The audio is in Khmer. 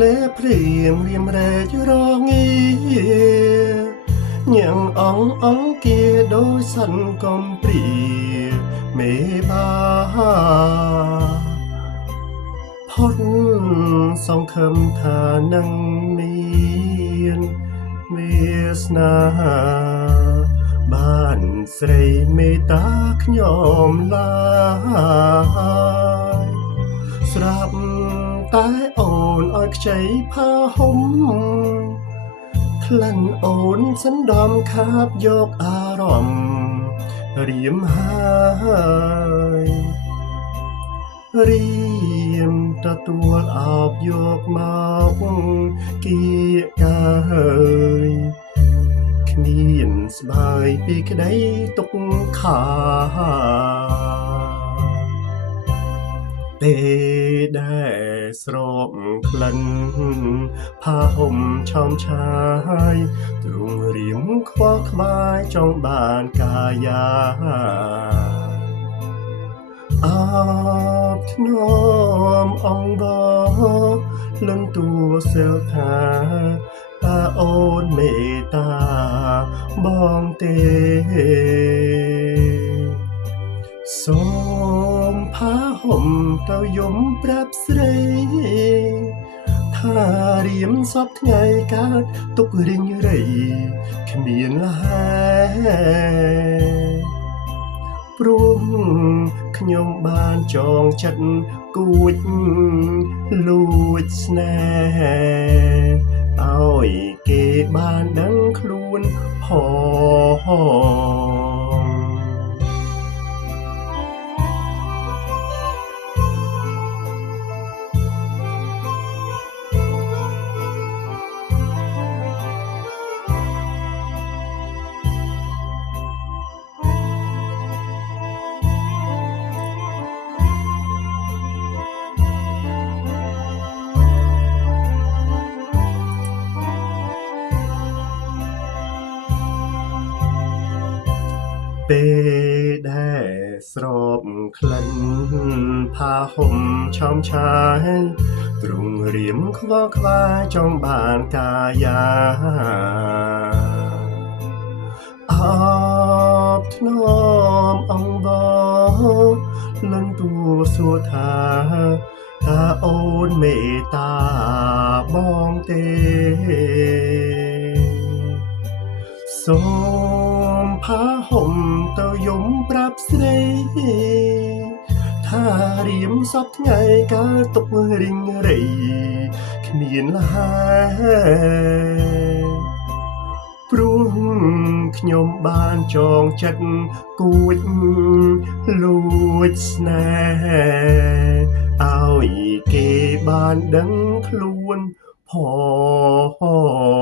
លែព្រៀងរៀមរែករងាញ៉ាំងអង្គាដោយសិនកំព្រាមេបាផុតសង្ឃឹមថានឹងមានវាសនាបានស្រីមេត្តាខ្ញុំឡើយស្រាប់តែអូនឲ្យខ្ចីផាហ៊ុំក្លិនអូនសណ្ដំខាបយកអារម្មណ៍រៀមហើយរៀមទទួលអោបយកមកគៀកកាហើយគ្មានស្បាយពីក្តីទុកខាពេលដែលស្រោបក្លិនផាហ៊ុំឆោមឆាយទ្រង់រៀមខ្វល់ខ្វាយចង់បានកាយាអបធ្នមអង្គបលន់ទួសិលថាតាអូនមេត្តាបងទេសូមផាហ៊ុំទៅយំប្រាប់ស្រីថារៀមសពថ្ងៃកើតទុករិញរៃគ្មានលហែព្រោះខ្ញុំបានចងចិត្តគួចលួចស្នេហ៍ឲ្យគេបានដឹងខ្លួនផងពេលដែលស្រោបក្លិនផាហ៊ុំឆោមឆាយទ្រង់រៀមខ្វល់ខ្វាយចង់បានកាយាអបធ្នមអង្គបលន់ទួសួរថាតាអូនមេត្តាបងទេសូមផាហ៊ុំទៅយំប្រាប់ស្រីថារៀមសពថ្ងៃកើតទុករិញរៃគ្មានលហែព្រោះខ្ញុំបានចងចិត្តគួចលួចស្នេហ៍ឲ្យគេបានដឹងខ្លួនផង